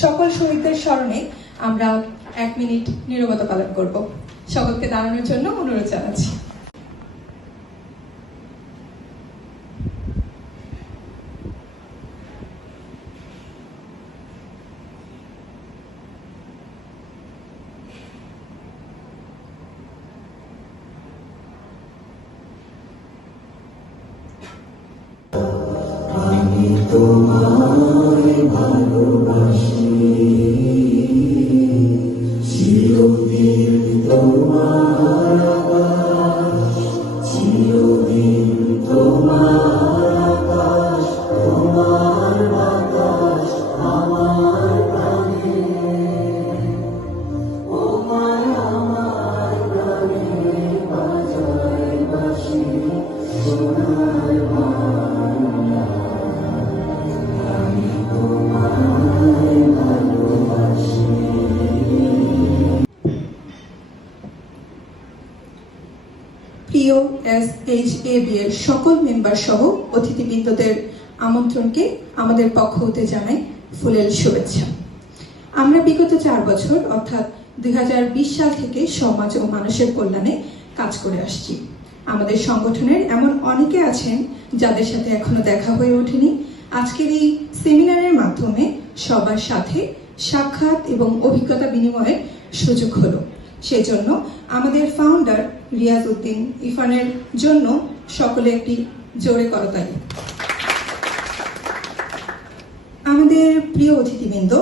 সকল শহীদদের স্মরণে আমরা 1 মিনিট নীরবতা পালন করব। সকলকে দাঁড়ানোর জন্য অনুরোধ জানাচ্ছি। আমি তোমায় ভালোবাসি, চিরদিন তোমার আকাশ, চিরদিন তোমার আকাশ, তোমার বাতাস আমার প্রাণে, তোমার আমার প্রাণে বাজায় বাঁশি সোনার বাংলা। আমি তোমায় ভালোবাসি। প্রিয় SHAB এর সকল মেম্বার সহ অতিথিবৃন্দদের আমন্ত্রণকে আমাদের পক্ষ হতে জানাই ফুলেল শুভেচ্ছা। আমরা বিগত 4 বছর অর্থাৎ 2020 সাল থেকে সমাজ ও মানুষের কল্যাণে কাজ করে আসছি। আমাদের সংগঠনের এমন অনেকে আছেন যাদের সাথে এখনো দেখা হয়ে ওঠেনি। আজকের এই সেমিনারের মাধ্যমে সবার সাথে সাক্ষাৎ এবং অভিজ্ঞতা বিনিময়ের সুযোগ হলো। সেজন্য আমাদের ফাউন্ডার রিয়াজ উদ্দিন ইরফানের জন্য সকলে একটি জোরে করতালি। আমাদের প্রিয় অতিথিবৃন্দ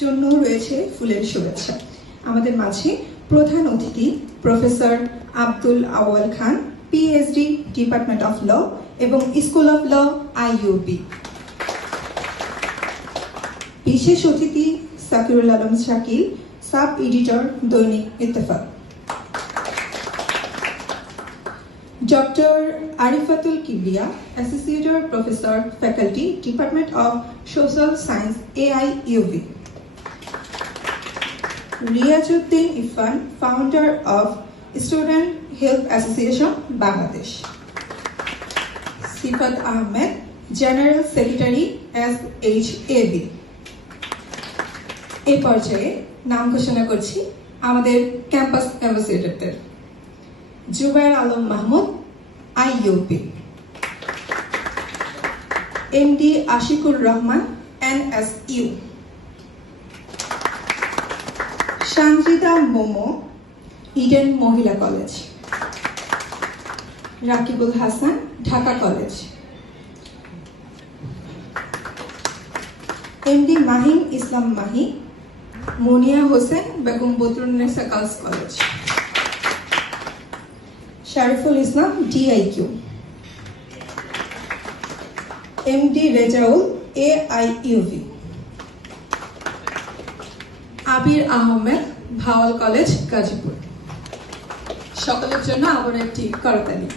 জন্য রয়েছে ফুলের শুভেচ্ছা। আমাদের মাঝে প্রধান অতিথি professor Abdul Awal Khan, PhD, department of law এবং স্কুল অফ ল, IUB। বিশেষ অতিথি সাকিরুল আলম শাকিল, সাব এডিটর, দৈনিক Ittefaq. Doctor Arifatul Kibria, associate professor, faculty, department of social science, AIUB। Riazuddin Irfan, founder of student health association, Bangladesh. Sifat Ahmed, general secretary, SHAB। এই পর্যায়ে নাম ঘোষণা করছি আমাদের ক্যাম্পাস অ্যাম্বাসেডরদের। Zubayer Alam Mahmud, IUB। MD Ashikur Rahman, NSU। Sanjida Momo, Eden মহিলা college. Rakibul Hasan, Dhaka college. MD Mahim Islam Mahi, Munia Hossain Begum Badrunnesa girls college. Shariful Islam, DIQ। MD Rezaul, AIUB। Abir Ahmed, Bhawal college, Gazipur. সকলের জন্য আবার একটি করতালি।